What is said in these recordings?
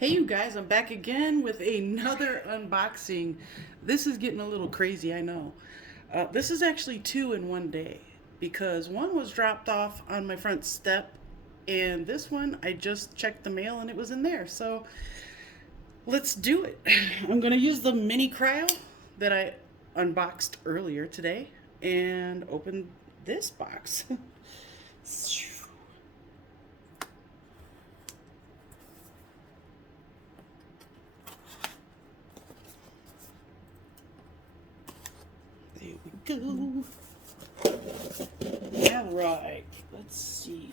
Hey you guys, I'm back again with another unboxing. This is getting a little crazy, I know. This is actually two in one day because one was dropped off on my front step and this one I just checked the mail and it was in there. So let's do it. I'm going to use the mini cryo that I unboxed earlier today and open this box. There we go. All right, let's see.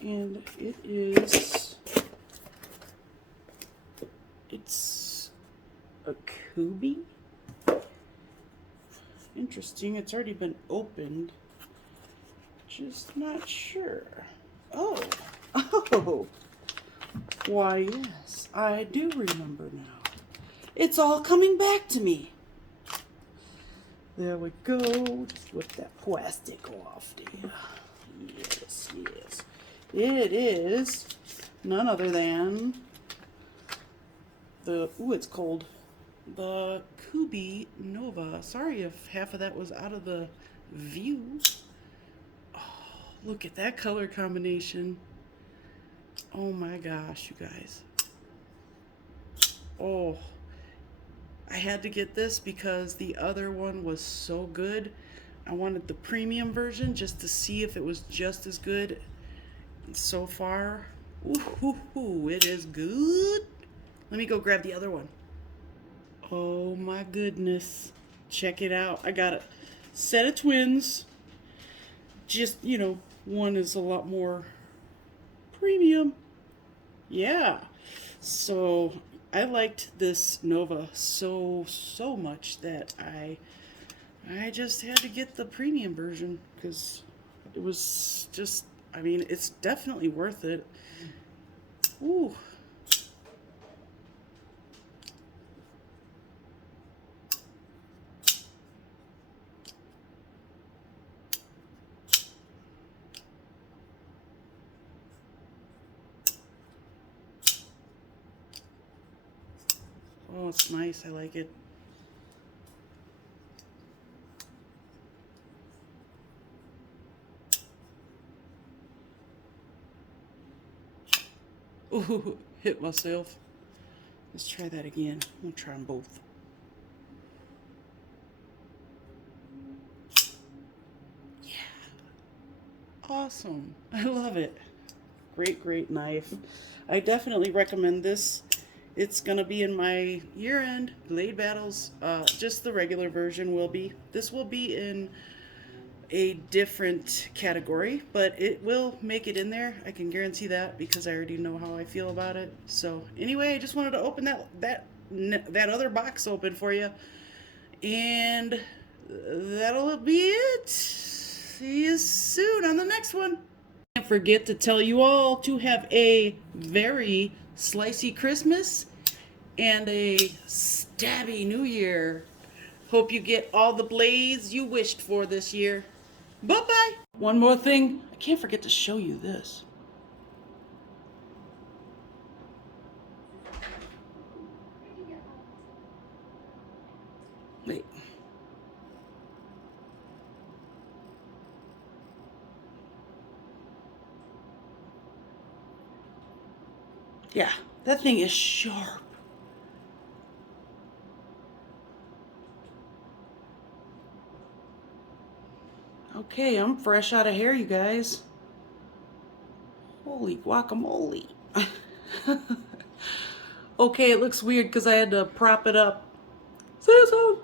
And it's a Kubey. Interesting, it's already been opened. Just not sure. Oh, oh. Why, yes, I do remember now. It's all coming back to me. There we go. Just whip that plastic off there. Yes, yes. It is none other than it's cold. The Kubey Nova. Sorry if half of that was out of the view. Oh, look at that color combination. Oh my gosh, you guys. Oh, I had to get this because the other one was so good. I wanted the premium version just to see if it was just as good. And so far, ooh, it is good. Let me go grab the other one. Oh my goodness. Check it out. I got a set of twins. Just, one is a lot more premium. Yeah. So I liked this Nova so much that I just had to get the premium version because it was just, it's definitely worth it. Ooh. Oh, it's nice. I like it. Ooh, hit myself. Let's try that again. I'm gonna try them both. Yeah. Awesome. I love it. Great knife. I definitely recommend this. It's gonna be in my year-end Blade Battles. Just the regular version will be. This will be in a different category, but it will make it in there. I can guarantee that because I already know how I feel about it. So anyway, I just wanted to open that other box open for you, and that'll be it. See you soon on the next one. Can't forget to tell you all to have a very slicey Christmas and a stabby New Year. Hope you get all the blades you wished for this year. Bye-bye. One more thing. I can't forget to show you this. Wait. Yeah, that thing is sharp. Okay, I'm fresh out of here, you guys. Holy guacamole. Okay, it looks weird because I had to prop it up. See you soon.